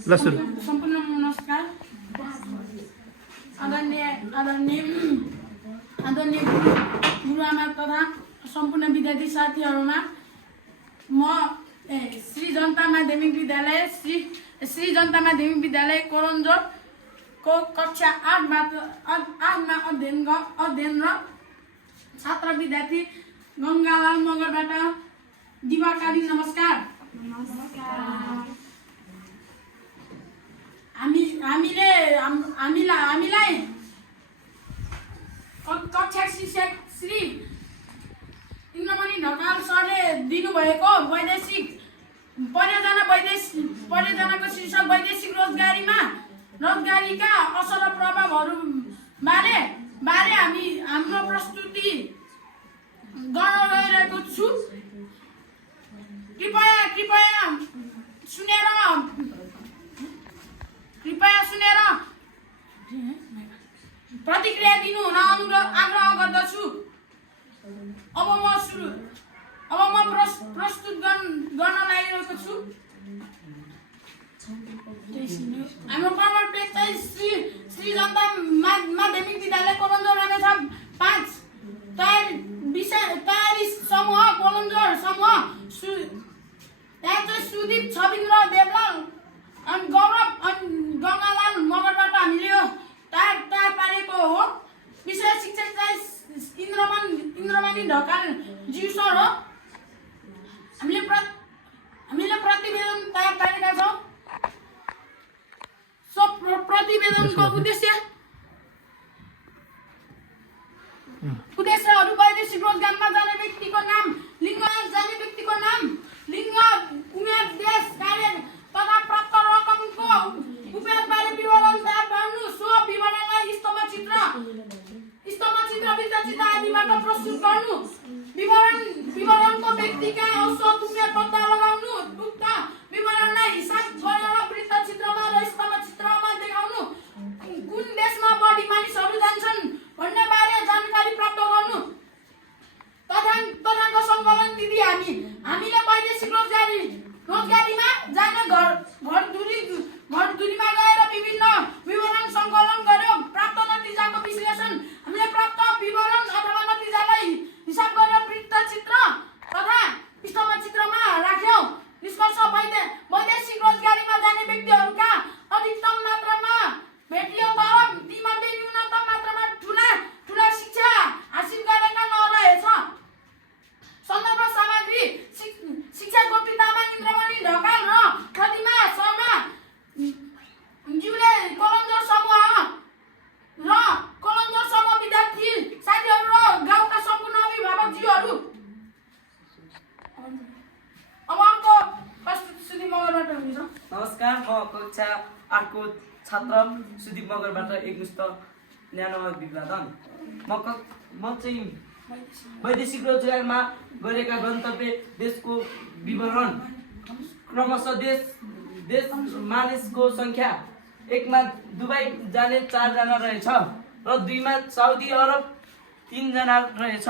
सम्पूर्ण नमस्कार। आदरणीय गुरुआमा तथा सम्पूर्ण विद्यार्थी साथीहरूमा म श्री जनता माध्यमिक विद्यालय कोलन्जोरको कक्षा 8 मा अध्ययनरत छात्र विद्यार्थी गङ्गालाल मगरबाट दिवाकालीन नमस्कार। हामीलाई कक्षा शिक्षक श्री इन्द्रमणि ढकाल सरले दिनुभएको परियोजनाको शीर्षक वैदेशिक रोजगारीका असल प्रभावहरू बारे हाम्रो प्रस्तुति गर्न गइरहेको छु। कृपया सुनेर प्रतिक्रिया दिनु हुन आग्रह गर्दछु। अब म प्रस्तुत गर्न लागिरहेको छु। हाम्रो कर्मठ पेज चाहिँ श्री जनता माध्यमिक विद्यालय कोलन्जोर रामेछाप 5 तयारी समूह कोलन्जोर समूह यहाँ चाहिँ सुदीप छविन्द्र देवलाल अनि गौरव अनि गङ्गालाल मगरबाट हामीले यो तयार पारेको हो। विषय शिक्षक चाहिँ इन्द्रमणि ढकाल ज्यू सर हो। हामीले प्रतिवेदन तयार पारेका छौँ। प्रतिवेदनको उद्देश्यहरू वैदेशिक रोजगारमा जाने व्यक्तिको नाम, लिङ्ग, जाने व्यक्तिको नाम, लिङ्ग, उमेर, देश, कार्य तथा प्राप्त रकमको उपयोगबारे विवरण तयार गर्नु। सो विवरणलाई स्तम्भचित्र वृत्तचित्र आदिबाट प्रस्तुत गर्नु। विवरणको व्यक्तिका औसत उमेर पत्ता लगाउनु। उक्त विवरणलाई हिसाब गरेर वृत्तचित्रमा र स्तम्भचित्रमा देखाउनु। कुन देशमा बढी मानिसहरू जान्छन् भन्ने बारे जानकारी प्राप्त गर्नु। तथ्याङ्क सङ्कलन विधि हामीले वैदेशिक रोजगारीमा जाने घरधुरीमा गएर विभिन्न विवरण सङ्कलन गर्यो। प्राप्त नतिजाको विश्लेषण हामीले प्राप्त विवरण अथवा नतिजालाई हिसाब गरेर वृत्तचित्र तथा स्तम्भचित्रमा राख्यौँ। निष्कर्ष वैदेशिक रोजगारीमा जाने व्यक्तिहरूका अधिकतम मात्रामा भेटियो, तर तीमध्ये न्यूनतम मात्रामा ठुला शिक्षा हासिल गरेका नरहेछ। सन्दर्भ सामग्री शिक्षा गोपीतामा इन्द्रमणि ढकाल र प्रतिमा शर्मा ज्यूले कोलन्जोर समूह विद्यार्थी साथीहरू र गाउँका सम्पूर्ण अभिभावक ज्यूहरू। अब अर्को प्रस्तुत सुदीप मगरबाट हुनेछ। नमस्कार, म कक्षा 8 को छात्र सुदीप मगरबाट एकमुष्ट न्यानो अभिवादन। म चाहिँ वैदेशिक रोजगारमा गरेका गन्तव्य देशको विवरण क्रमशः देश मानिसको सङ्ख्या 1 मा दुबई जाने 4 जना रहेछ र 2 मा साउदी अरब 3 जना रहेछ,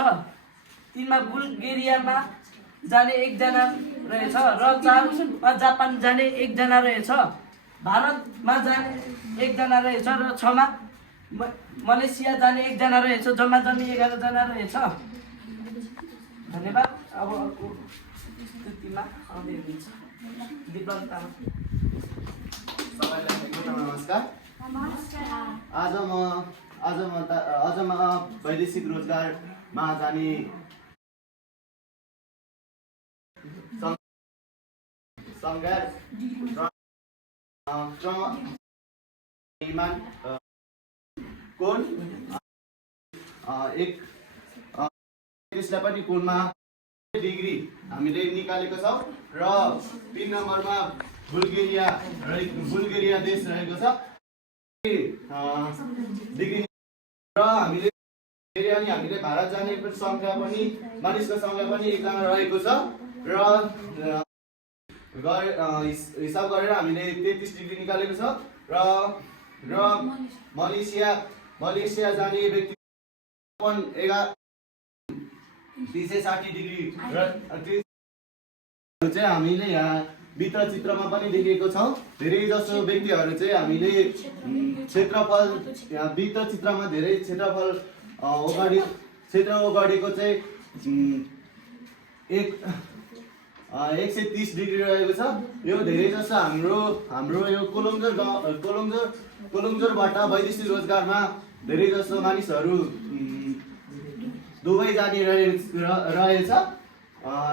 3 मा बुल्गेरियामा जाने 1 जना रहेछ र 4 मा जापान जाने 1 जना रहेछ, भारतमा जाने 1 जना रहेछ र 6 मा मलेसिया जाने 1 जना रहेछ। जम्मा 11 जना रहेछ। धन्यवाद। अब अर्को स्थितिमा आउँदै हुनुहुन्छ दिपक तामाङ। सबैलाई नमस्कार। आज म वैदेशिक रोजगारमा जाने कोण त्यसलाई पनि कोणमा डिग्री हामीले निकालेको छौँ र 3 नम्बरमा बुल्गेरिया देश रहेको छ डिग्री र हामीले भारत जाने संख्या पनि मानिसको संख्या पनि 1 जना रहेको छ र हिसाब गरेर हामीले 33 डिग्री निकालेको छ र मलेसिया जाने व्यक्ति 360 डिग्री र चाहिँ हामीले यहाँ वृत्तचित्रमा पनि देखेको छौँ। धेरै जसो व्यक्तिहरू चाहिँ हामीले क्षेत्रफल वृत्तचित्रमा धेरै क्षेत्रफल क्षेत्र ओगटेको चाहिँ 130 डिग्री रहेको छ। यो धेरै जसो हाम्रो यो कोलुङ्जरबाट वैदेशिक रोजगारमा धेरै जसो मानिसहरू दुबई जाने रहेछ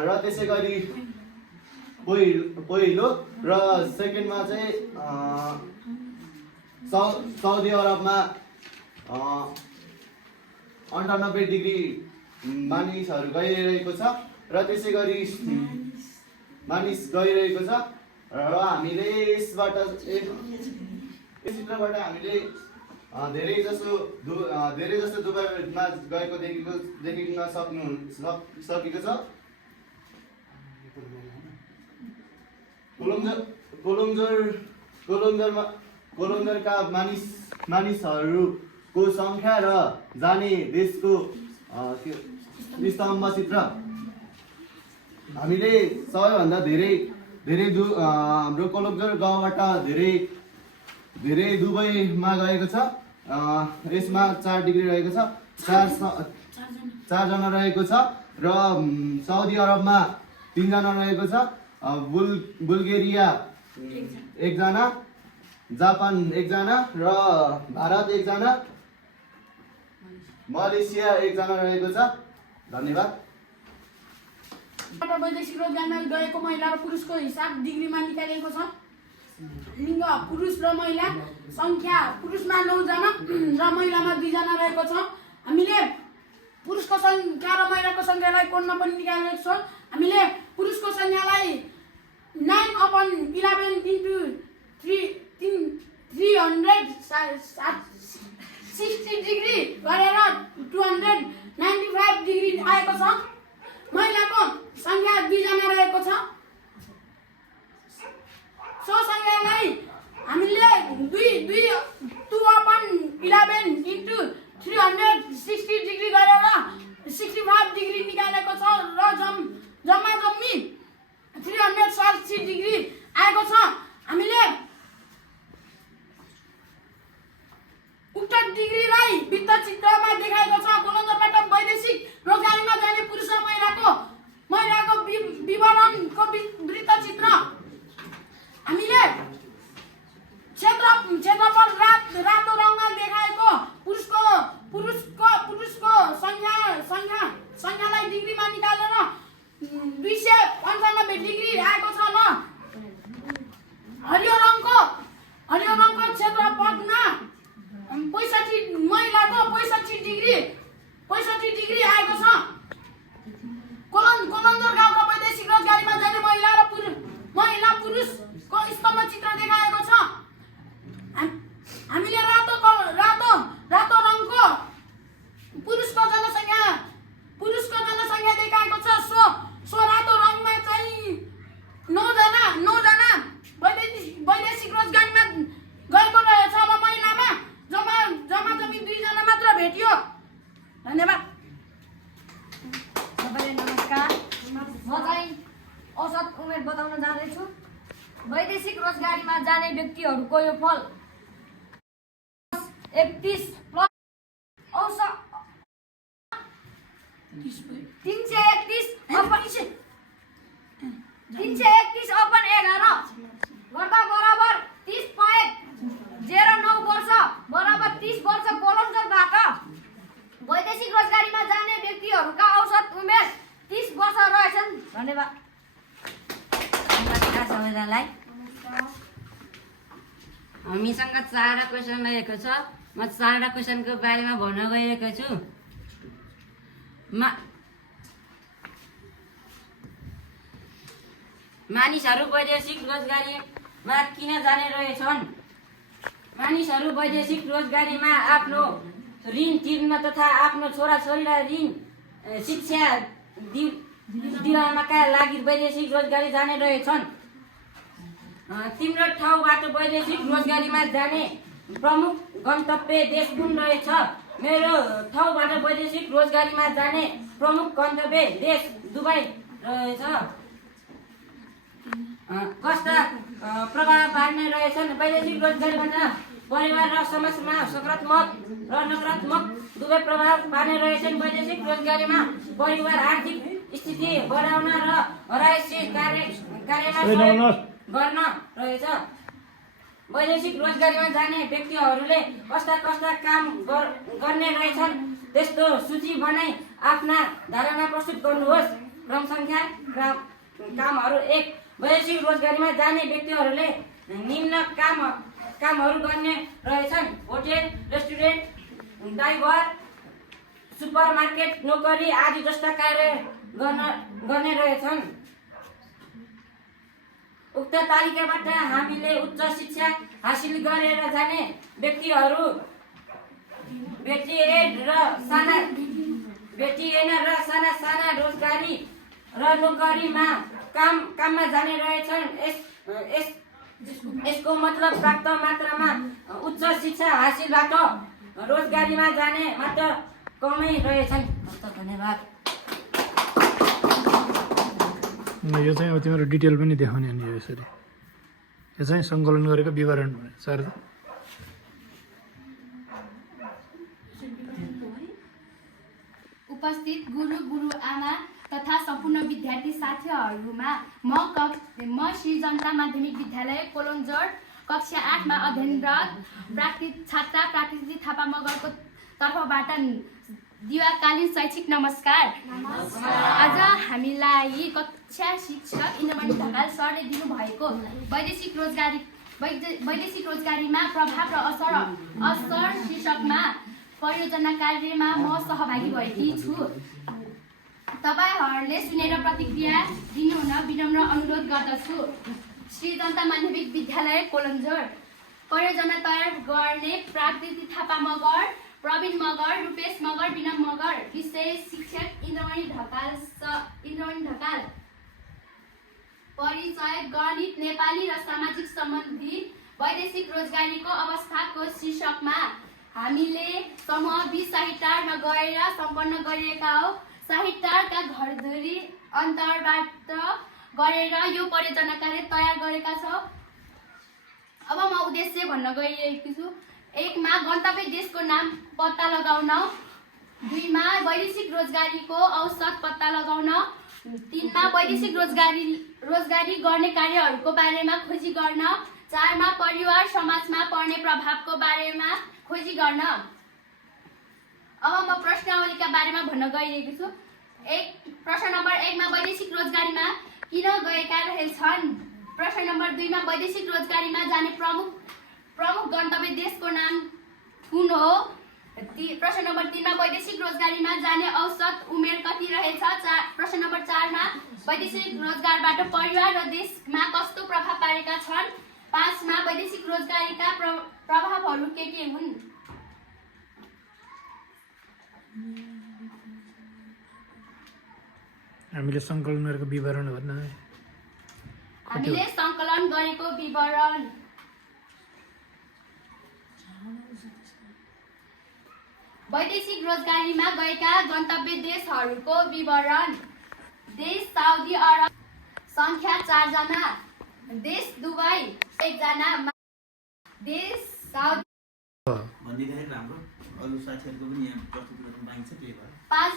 र त्यसै गरी पहिलो र सेकेन्डमा चाहिँ साउदी अरबमा 98 डिग्री मानिसहरू गइरहेको छ र त्यसै गरी मानिस गइरहेको छ र हामीले यसबाट चित्रबाट हामीले धेरै जसो दुबईमा गएको देखिन सकेको छ। कोलुङ्जरका मानिसहरूको संख्या र जाने देशको स्तम्भ चित्र हामीले सबैभन्दा धेरै हाम्रो कोलुङ्जर गाउँबाट धेरै दुबईमा गएको छ। यसमा 4 डिग्री रहेको छ, 4 जना रहेको छ र साउदी अरबमा 3 जना रहेको छ, बुल्गेरिया 1 जना, जापान 1 जना र भारत 1 जना, मलेसिया 1 जना रहेको छ। धन्यवाद। वैदेशिक रोजगारमा गएको महिला र पुरुषको हिसाब डिग्रीमा निकालिएको छ। लिङ्ग पुरुष र महिला संख्या पुरुषमा 9 जना र महिलामा 2 जना रहेको छ। हामीले पुरुषको संख्या र महिलाको संख्यालाई कोणमा पनि निकालेको छौँ। हामीले पुरुषको संख्यालाई 9/11 into 360 डिग्री गरेर 295 डिग्री आएको छ। महिलाको संख्या 2 जना रहेको छ। सो संख्यालाई हामीले 2/11 into 360 डिग्री गरेर 65 डिग्री निकालेको छ र जम्मा 360 डिग्री आएको छ। हामीले उक्त डिग्रीलाई वृत्तचित्रमा देखाएको छ। कोलुङ्जरबाट वैदेशिक रोजगारीमा जाने पुरुष र महिलाको विवरणको वृत्तचित्र। हामीले क्षेत्रफल रातो रङमा देखाएको पुरुषको संख्यालाई डिग्रीमा निकालेर 295 डिग्री आएको छ र हरियो रङको क्षेत्रफलमा 65 महिलाको 65 डिग्री आएको छ। कोलुङ्जर गाउँको वैदेशिक रोजगारीमा जाने महिला पुरुषको स्तम्भ चित्र देखाएको छ। हामीले रातो रङको पुरुषको जनसङ्ख्या देखाएको छ। सो रातो रङमा चाहिँ 9 जना वैदेशिक रोजगारीमा गएको रहेछ र महिलामा जम्मा 2 जना मात्र भेटियो। धन्यवाद। सबैलाई नमस्कार। म चाहिँ औसत उमेर बताउन जाँदैछु। वैदेशिक रोजगारीमा जाने व्यक्तिहरूको यो फल 31 प्लस औसत 331 अपन 11 गर्दा बराबर 30.09 वर्ष बराबर 30 वर्ष कोलुङ्जरबाट वैदेशिक रोजगारीमा जाने व्यक्तिहरूका औसत उमेर 30 वर्ष रहेछन्। धन्यवाद। नमस्कार सबैजनालाई। हामीसँग 4वटा क्वेसन रहेको छ। म 4वटा क्वेसनको बारेमा भन्न गइरहेको छु। मानिसहरू वैदेशिक रोजगारीमा किन जाने रहेछन्? मानिसहरू वैदेशिक रोजगारीमा आफ्नो ऋण तिर्न तथा आफ्नो छोराछोरीलाई ऋण शिक्षा दिलाउनका लागि वैदेशिक रोजगारी जाने रहेछन्। तिम्रो ठाउँबाट वैदेशिक रोजगारीमा जाने प्रमुख गन्तव्य देश कुन रहेछ? मेरो ठाउँबाट वैदेशिक रोजगारीमा जाने प्रमुख गन्तव्य देश दुबई रहेछ। कस्ता प्रभाव पार्ने रहेछन्। वैदेशिक रोजगारीबाट परिवार र समाजमा सकारात्मक र नकारात्मक दुवै प्रभाव पार्ने रहेछन्। वैदेशिक रोजगारीमा परिवार आर्थिक स्थिति बढाउन र हराएसी कार्यमा सहयोग गर्न रहेछ। वैदेशिक रोजगारीमा जाने व्यक्तिहरूले कस्ता कस्ता काम गर्ने रहेछन् त्यस्तो सूची बनाई आफ्ना धारणा प्रस्तुत गर्नुहोस्। क्रम संख्या कामहरू 1। वैदेशिक रोजगारीमा जाने व्यक्तिहरूले निम्न कामहरू गर्ने रहेछन्। होटेल, रेस्टुरेन्ट, ड्राइभर, सुपरमार्केट नोकरी आदि जस्ता कार्य गर्ने रहेछन्। उक्त तालिकाबाट हामीले उच्च शिक्षा हासिल गरेर जाने व्यक्तिहरू भेटिएन र साना रोजगारी र नोकरीमा काममा जाने रहेछन्। यसको मतलब प्राप्त मात्रामा उच्च शिक्षा हासिलबाट रोजगारीमा जाने मात्र कमै रहेछन्। धन्यवाद। यो चाहिँ अब तिम्रो डिटेल पनि देखाउने अनि यसरी यो चाहिँ सङ्कलन गरेको विवरण सर। उपस्थित गुरुआमा तथा सम्पूर्ण विद्यार्थी साथीहरूमा म श्री जनता माध्यमिक विद्यालय कोलुङ्जोर कक्षा 8 मा अध्ययनरत छात्रा प्राकृति थापा मगरको तर्फबाट दिवाकालीन शैक्षिक नमस्कार। आज हामीलाई कक्षा शिक्षक इन्द्रमणि ढकाल सरले दिनुभएको वैदेशिक रोजगारीमा प्रभाव र असर शीर्षकमा परियोजना कार्यमा म सहभागी भएकी छु। तपाईहरूले सुनेर प्रतिक्रिया दिनुहुन विनम्र अनुरोध गर्दछु। श्री जनता माध्यमिक विद्यालय कोलुङ्जोर परियोजना तयार गर्ने प्राकृति थापा मगर, प्रवीण मगर, रूपेश मगर, विनम मगर, विषय शिक्षक इन्द्रमणि ढकाल। परिचय गणित, नेपाली र सामाजिक सम्बन्धी वैदेशिक रोजगारीको अवस्थाको शीर्षकमा हामीले समूह 20 साहित्यमा गएर सम्पन्न गरिएका हो। साहित्यका घरधुरी अन्तर्वार्ता गरेर यो परियोजना कार्य तयार गरेका छौँ। अब म उद्देश्य भन्न गइरहेकी छु। 1 मा गन्तव्य देशको नाम पत्ता लगाउन, 2 मा वैदेशिक रोजगारीको औसत पत्ता लगाउन, 3 मा वैदेशिक रोजगारी गर्ने कार्यहरूको बारेमा खोजी गर्न, 4 मा परिवार समाजमा पर्ने प्रभावको बारेमा खोजी गर्न। अब म प्रश्नावलीका बारेमा भन्न गइरहेको छु। प्रश्न नम्बर 1 मा वैदेशिक रोजगारीमा किन गएका रहेछन्। प्रश्न नम्बर 2 मा वैदेशिक रोजगारीमा जाने प्रमुख गन्तव्य देशको नाम कुन हो। प्रश्न नम्बर 3 मा वैदेशिक रोजगारीमा जाने औसत उमेर कति रहेछ। प्रश्न नम्बर 4 मा वैदेशिक रोजगारबाट परिवार र देशमा कस्तो प्रभाव पारेका छन्। 5 मा वैदेशिक रोजगारीका प्रभावहरू के हुन्। हामीले सङ्कलन गरेको विवरण भन्न हामीले सङ्कलन गरेको विवरण वैदेशिक रोजगारीमा गएका गन्तव्य देशहरूको विवरण। देश साउदी अरब संख्या 4 जना, देश दुबई 1 जना, देश साउदी भनिदिँदाखेरि राम्रो अरू साथीहरूको पनि यहाँ प्रस्तुत गर्न बाँकी छ त्यही भएर 5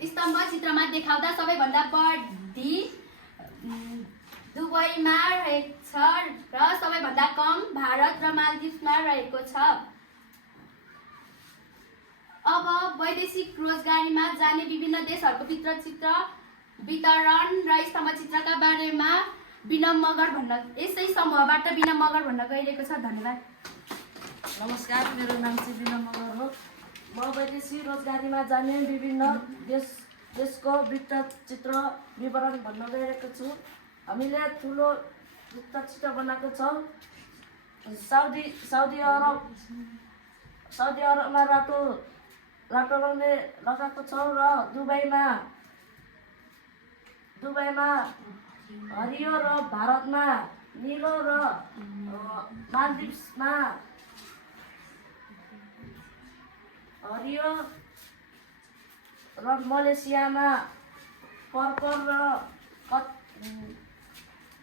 स्तम्भ चित्रमा देखाउँदा सबैभन्दा बढी दुबईमा रहेछ र सबैभन्दा कम भारत र मालदिभ्समा रहेको छ। अब वैदेशिक रोजगारीमा जाने विभिन्न देशहरूको वृत्तचित्र वितरण र स्तम्भचित्रका बारेमा विनम मगर यसै समूहबाट विनम मगर भन्न गइरहेको छ। धन्यवाद। नमस्कार, मेरो नाम चाहिँ विनम मगर हो। म वैदेशिक रोजगारीमा जाने विभिन्न देशको वृत्तचित्र विवरण भन्न गइरहेको छु। हामीले ठुलो वृत्तचित्र बनाएको छौँ। साउदी अरबमा रातो रङले लगाएको छौँ र दुबईमा हरियो र भारतमा निलो र मालदिभ्समा हरियो र मलेसियामा पर्पल र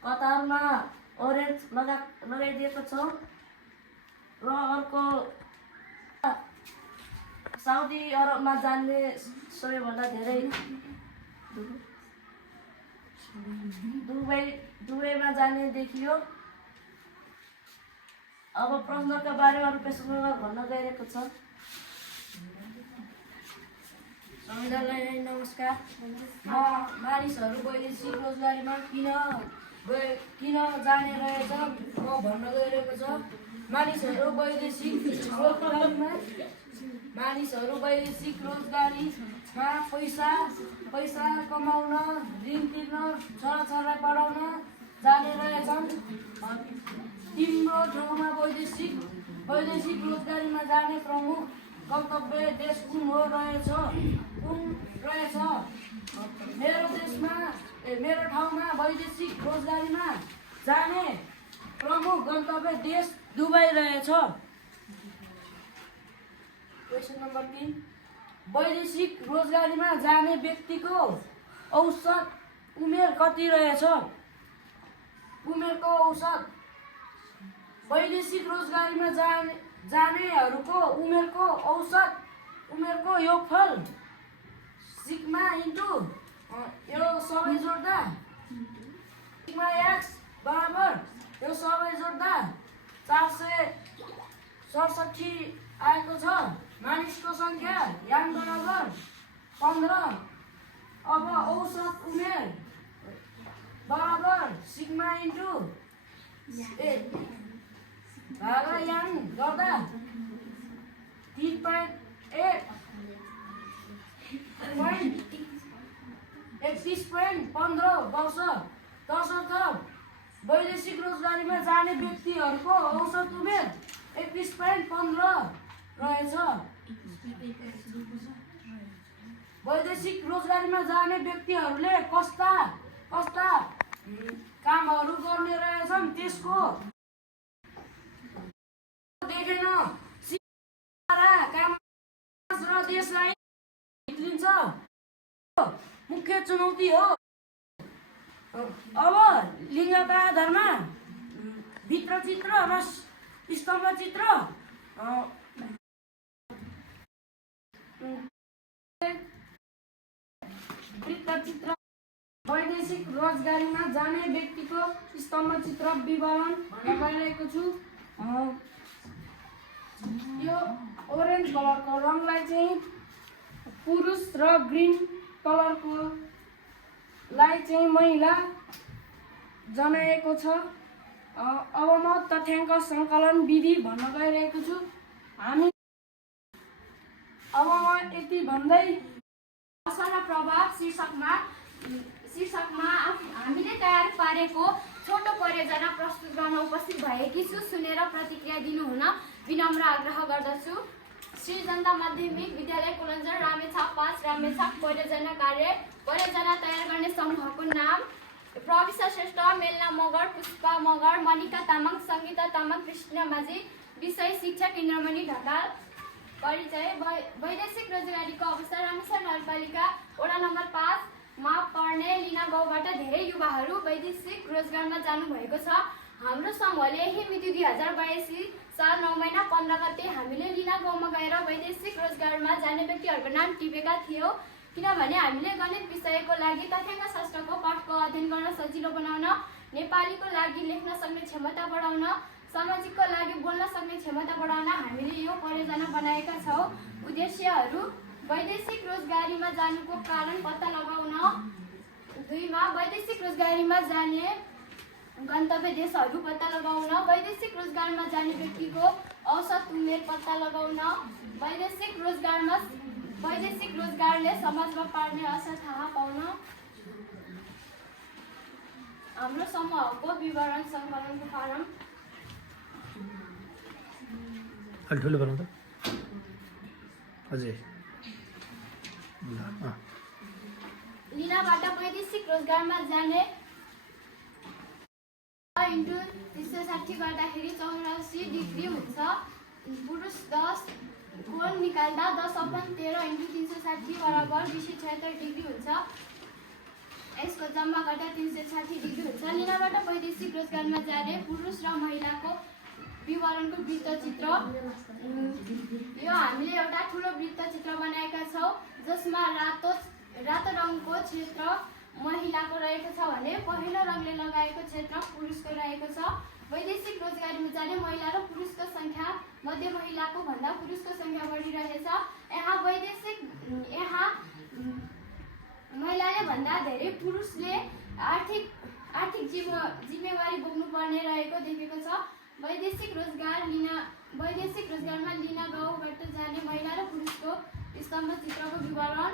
कतारमा ओरेन्ज लगाइदिएको छ र अर्को साउदी अरबमा जाने सबैभन्दा धेरै दुबईमा जाने देखियो। अब प्रश्नका बारेमा रुपेशसँग भन्न गइरहेको छ। सबैजनालाई नमस्कार। मानिसहरू वैदेशिक रोजगारीमा किन जाने रहेछ म भन्न गइरहेको छ। मानिसहरू वैदेशिक रोजगारीमा पैसा कमाउन, ऋण तिर्न, छोराछोरीलाई पढाउन जाने रहेछन्। तिम्रो ठाउँमा वैदेशिक रोजगारीमा जाने प्रमुख गन्तव्य देश कुन रहेछ? मेरो ठाउँमा वैदेशिक रोजगारीमा जाने प्रमुख गन्तव्य देश दुबई रहेछ। क्वेसन नम्बर 3, वैदेशिक रोजगारीमा जाने व्यक्तिको औसत उमेर कति रहेछ? उमेरको औसत वैदेशिक रोजगारीमा जानेहरूको उमेरको योगफल सिग्मा इन्टु यो सबै जोड्दा सिग्मा एक्स बराबर यो सबै जोड्दा 467 आएको छ। मानिसको सङ्ख्या याङ बराबर 15। अब औसत उमेर बराबर सिग्मा इन्टु भागा याङ गर्दा 31.15 वर्ष। तसर्थ वैदेशिक रोजगारीमा जाने व्यक्तिहरूको औसत उमेर 31.15 रहेछ। वैदेशिक रोजगारीमा जाने व्यक्तिहरूले कस्ता कामहरू गर्ने रहेछन् त्यसको देखेन। काम र देशलाई भित्रिन्छ मुख्य चुनौती हो। अब लिङ्गका आधारमा भित्रचित्र र स्तम्भचित्र वृत्तचित्र वैदेशिक रोजगारीमा जाने व्यक्तिको स्तम्भचित्र विवरण भन्न गइरहेको छु। यो ओरेन्ज कलरको रङलाई चाहिँ पुरुष र ग्रिन कलरको लाई चाहिँ महिला जनाएको छ। अब म तथ्याङ्क सङ्कलन विधि भन्न गइरहेको छु। अब म यति भन्दै असर र प्रभाव शीर्षकमा हामीले तयार पारेको छोटो परियोजना प्रस्तुत गर्न उपस्थित भएकी छु। सुनेर प्रतिक्रिया दिनुहुन विनम्र आग्रह गर्दछु। श्री जनता माध्यमिक विद्यालय कुलन्जर रामेछाप 5 रामेछाप परियोजना तयार गर्ने समूहको नाम प्रविशा श्रेष्ठ, मेलना मगर, पुष्पा मगर, मनिका तामाङ, सङ्गीता तामाङ, कृष्ण माझी। विषय शिक्षक इन्द्रमणि ढकाल। परिचय वैदेशिक रोजगारीको अवसर रामेछाप नगरपालिका वडा नम्बर 5 मा पर्ने लिना गाउँबाट धेरै युवाहरू वैदेशिक रोजगारमा जानुभएको छ। हाम्रो समूहले यही मिति 2082 साल 9 महिना 15 गते हामीले लिना गाउँमा गएर वैदेशिक रोजगारमा जाने व्यक्तिहरूको नाम टिपेका थियौँ। किनभने हामीले गणित विषयको लागि तथ्याङ्क शास्त्रको पाठको अध्ययन गर्न सजिलो बनाउन, नेपालीको लागि लेख्न सक्ने क्षमता बढाउन, सामाजिकको लागि बोल्न सक्ने क्षमता बढाउन हामीले यो परियोजना बनाएका छौँ। उद्देश्यहरू वैदेशिक रोजगारीमा जानुको कारण पत्ता लगाउन, 2 मा वैदेशिक रोजगारीमा जाने गन्तव्य देशहरू पत्ता लगाउन, वैदेशिक रोजगारमा जाने व्यक्तिको औसत उमेर पत्ता लगाउन, वैदेशिक रोजगारले समाजमा पार्ने असर थाहा पाउन। हाम्रो समूहको विवरण सङ्कलनको फारम ठुलो बनाउँदा अझै लिनाबाट वैदेशिक रोजगारमा जाने इन्टु 360 गर्दाखेरि 84 डिग्री हुन्छ। पुरुष 10 कोण निकाल्दा 10/13 इन्टु 360 बराबर 276 डिग्री हुन्छ। यसको जम्मा गर्दा 360 डिग्री हुन्छ। लिनाबाट वैदेशिक रोजगारीमा जाने पुरुष र महिलाको विवरणको वृत्तचित्र। यो हामीले एउटा ठुलो वृत्तचित्र बनाएका छौँ जसमा रातो रङको क्षेत्र महिलाको रहेको छ भने पहिलो रङले लगाएको क्षेत्र पुरुषको रहेको छ। वैदेशिक रोजगारीमा जाने महिला र पुरुषको सङ्ख्या मध्ये महिलाको भन्दा पुरुषको सङ्ख्या बढिरहेछ। यहाँ महिलाले भन्दा धेरै पुरुषले आर्थिक जिम्मेवारी बोक्नुपर्ने रहेको देखेको छ। वैदेशिक रोजगारमा लिन गाउँबाट जाने महिला र पुरुषको स्तम्भ चित्रको विवरण।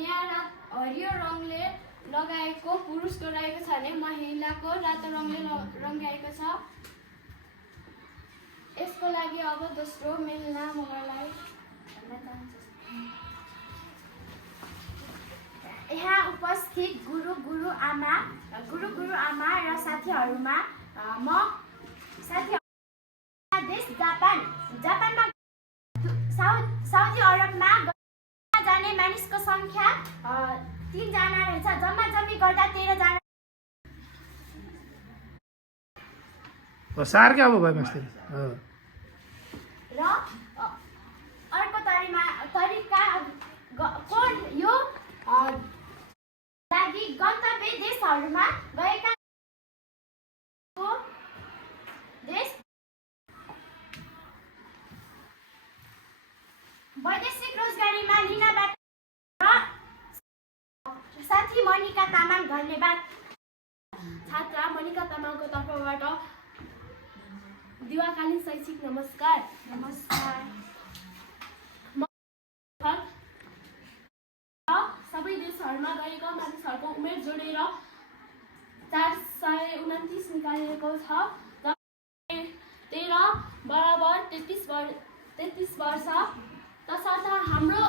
यहाँ हरियो रङले लगाएको पुरुषको रहेको छ भने महिलाको रातो रङले रङ्गाएको छ। यसको लागि अब दोस्रो मेलना मगरलाई भन्न चाहन्छु। यहाँ उपस्थित गुरुआमा र साथीहरूमा देश जापानमा साउदी अरबमा जाने मानिसको सङ्ख्या 3 जना रहेछ। जम्मा जम्मी गर्दा 13 जना। सार क्या अब भयो मस्ती र अर्को तरिका यो लागि गन्तव्य देशहरूमा गएका देश वैदेशिक रोजगारीमा लिनबाट साथी मनिका तामाङ धन्यवाद। छात्रा मनिका तामाङको तर्फबाट दिवाकालीन शैक्षिक नमस्कार। सबै देशहरूमा गएका मानिसहरूको उमेर जोडेर 429 निकालिएको छ। 13 बराबर 33 वर्ष। तसर्थ हाम्रो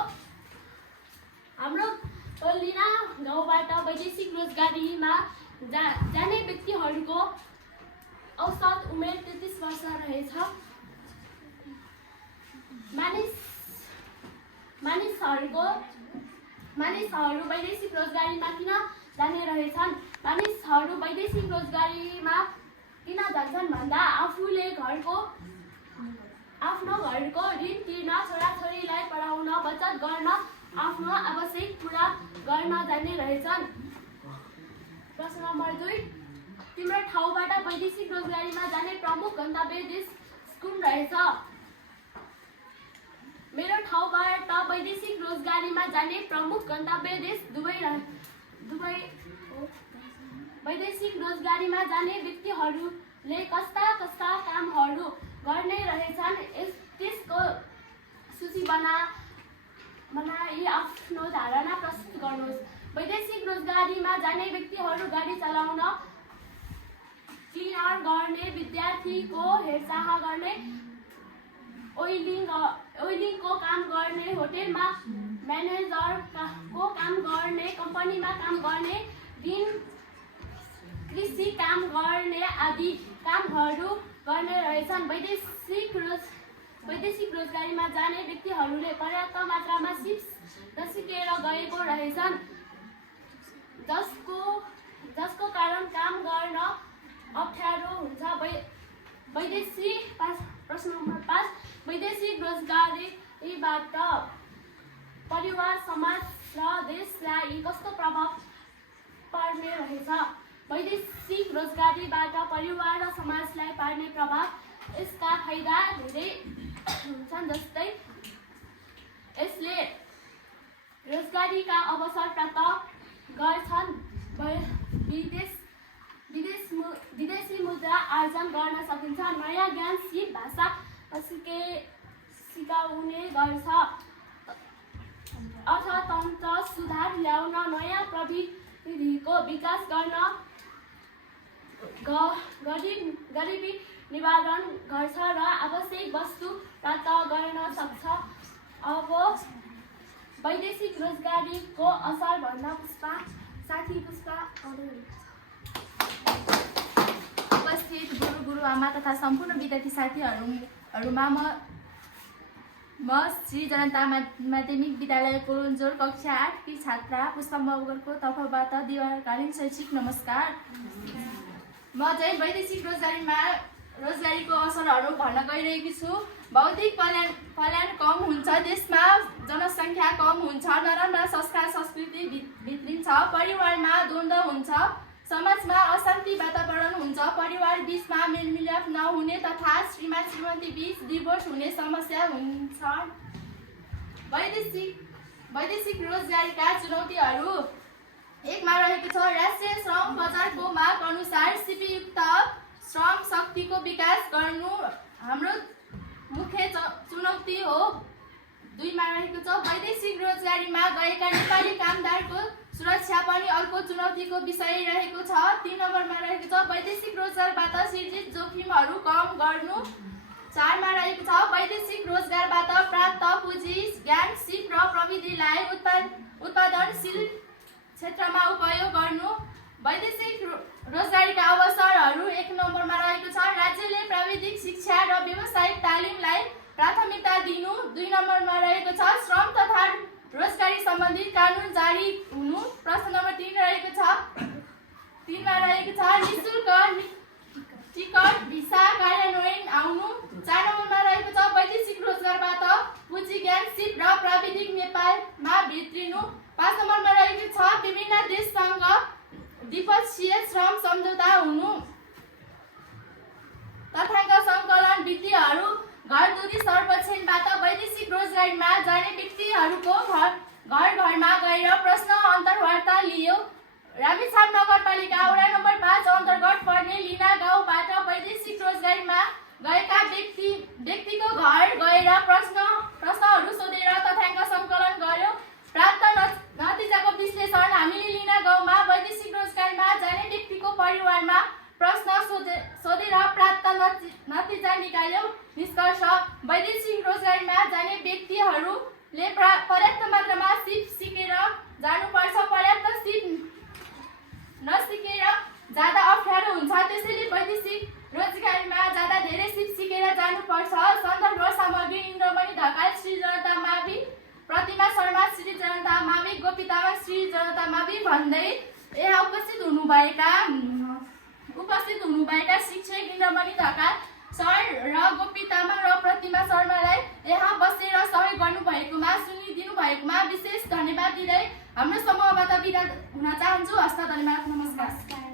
लिना गाउँबाट वैदेशिक रोजगारीमा जाने व्यक्तिहरूको औसत उमेर 33 वर्ष रहेछ। मानिसहरू वैदेशिक रोजगारीमा किन जाने रहेछन्? मानिसहरू वैदेशिक रोजगारीमा किन जान्छन् भन्दा आफ्नो घरको ऋण तिर्न, छोराछोरीलाई पढाउन, बचत गर्न, आफ्नो आवश्यक पुरा गर्न जाने रहेछन्। प्रश्न नम्बर 2, तिम्रो ठाउँबाट वैदेशिक रोजगारीमा जाने प्रमुख गन्तव्य देश कुन रहेछ? मेरो ठाउँबाट वैदेशिक रोजगारीमा जाने प्रमुख गन्तव्य देश दुबई हो। वैदेशिक रोजगारीमा जाने व्यक्तिहरूले कस्ता कामहरू गर्ने रहेछन् त्यसको सूची बनाई आफ्नो धारणा प्रस्तुत गर्नुहोस्। वैदेशिक रोजगारीमा जाने व्यक्तिहरू गाडी चलाउन, क्लिनर गर्ने, विद्यार्थीको हेरचाह गर्ने, ओइलिङको काम गर्ने, होटेलमा म्यानेजरको काम गर्ने, कम्पनीमा काम गर्ने, कृषि काम गर्ने आदि कामहरू गर्ने रहेछन्। वैदेशिक रोजगारीमा जाने व्यक्तिहरूले पर्याप्त मात्रामा नसिकेर गएको रहेछन् जसको कारण काम गर्न अप्ठ्यारो हुन्छ। प्रश्न नम्बर 5, वैदेशिक रोजगारीबाट परिवार, समाज र देशलाई कस्तो प्रभाव पर्ने रहेछ? वैदेशिक रोजगारीबाट परिवार र समाजलाई पार्ने प्रभाव, यसका फाइदा धेरै हुन्छन्। जस्तै यसले रोजगारीका अवसर प्राप्त गर्छन्, विदेशी मुद्रा आर्जन गर्न सकिन्छ, नयाँ ज्ञान, सिप भाषा सिकाउने गर्छ, अर्थतन्त्र सुधार ल्याउन, नयाँ प्रविधिको विकास गर्न, गरिबी निवारण गर्छ र आवश्यक वस्तु प्राप्त गर्न सक्छ। अब वैदेशिक रोजगारीको असर भन्न साथी पुष्पा उपस्थित गुरुआमा तथा सम्पूर्ण विद्यार्थी साथीहरूमा म म श्री जनता माध्यमिक विद्यालय कोलुन्जोर कक्षा 8 की छात्रा पुष्पा मगरको तर्फबाट दिवाकालीन शैक्षिक नमस्कार। म चाहिँ वैदेशिक रोजगारीको अवसरहरू भन्न गइरहेकी छु। बौद्धिक पलायन कम हुन्छ, देशमा जनसङ्ख्या कम हुन्छ, नराम्रा संस्कार संस्कृति भित्रिन्छ, परिवारमा द्वन्द्व हुन्छ, समाजमा अशान्ति वातावरण हुन्छ, परिवार बीचमा मेलमिलाप नहुने तथा श्रीमान श्रीमती बीच डिभोर्स हुने समस्या हुन्छ। वैदेशिक रोजगारीका चुनौतीहरू एकमा रहेको छ राष्ट्रिय श्रम बजारको माग अनुसार सीपीयुक्त श्रम शक्तिको विकास गर्नु हाम्रो मुख्य चुनौती हो। 2 मा रहेको छ वैदेशिक रोजगारीमा गएका नेपाली कामदारको सुरक्षा पनि अर्को चुनौतीको विषय रहेको छ। 3 नम्बरमा रहेको छ वैदेशिक रोजगारबाट सिर्जित जोखिमहरू कम गर्नु। 4 मा रहेको छ वैदेशिक रोजगारबाट प्राप्त पुँजी, ज्ञान, सिप र प्रविधिलाई उत्पादनशील क्षेत्रमा उपयोग गर्नु। वैदेशिक रोजगारीका अवसरहरू 1 नम्बरमा रहेको छ राज्यले प्राविधिक शिक्षा र व्यावसायिक तालिमलाई प्राथमिकता दिनु। 2 नम्बरमा रहेको छ श्रम तथा रोजगारी सम्बन्धी कानुन जारी हुनु। प्रश्न नम्बर 3 रहेको छ 3 मा रहेको छ निःशुल्क टिकट भिसा कार्यान्वयन आउनु। 4 नम्बरमा रहेको छ वैदेशिक रोजगारबाट पुँजी, ज्ञान, सिप र प्राविधिक नेपालमा भित्रिनु। 5 नम्बरमा रहेको छ विभिन्न देशसँग द्विपक्षीय श्रम सम्झौता हुनु। तथ्याङ्क सङ्कलन विधिहरू घरधुरी सर्वेक्षणबाट वैदेशिक रोजगारीमा जाने व्यक्तिहरूको घरमा गएर प्रश्न अन्तर्वार्ता लियो। रामेछाप नगरपालिका वडा नम्बर 5 अन्तर्गत पर्ने लिना गाउँबाट वैदेशिक रोजगारीमा गएका व्यक्तिको घर गएर प्रश्नहरू सोधेर तथ्याङ्क सङ्कलन गर्यो। प्राप्त नतिजाको विश्लेषण हामीले लिना गाउँमा वैदेशिक रोजगारीमा जाने व्यक्तिको परिवारमा प्रश्न सोधेर प्राप्त नतिजा निकाल्यौँ। निष्कर्ष वैदेशिक रोजगारीमा जाने व्यक्तिहरूले पर्याप्त मात्रामा सिप सिकेर जानुपर्छ। पर्याप्त सिप नसिकेर जाँदा अप्ठ्यारो हुन्छ, त्यसैले वैदेशिक रोजगारीमा जाँदा धेरै सिप सिकेर जानुपर्छ। सन्दर्भ सामग्री इन्द्रमणि ढकाल, श्री जनता मावि, प्रतिमा शर्मा, श्री जनता मावि, गोपी तामाङ, श्री जनता मावि भन्दै यहाँ उपस्थित हुनुभएका शिक्षक इन्द्रमणि ढकाल सर र गोपी तामाङ र प्रतिमा शर्मालाई यहाँ बसेर सहयोग गर्नुभएकोमा, सुनिदिनु भएकोमा विशेष धन्यवाद दिँदै हाम्रो समूहबाट बिदा हुन चाहन्छु। हस्त धन्यवाद, नमस्कार।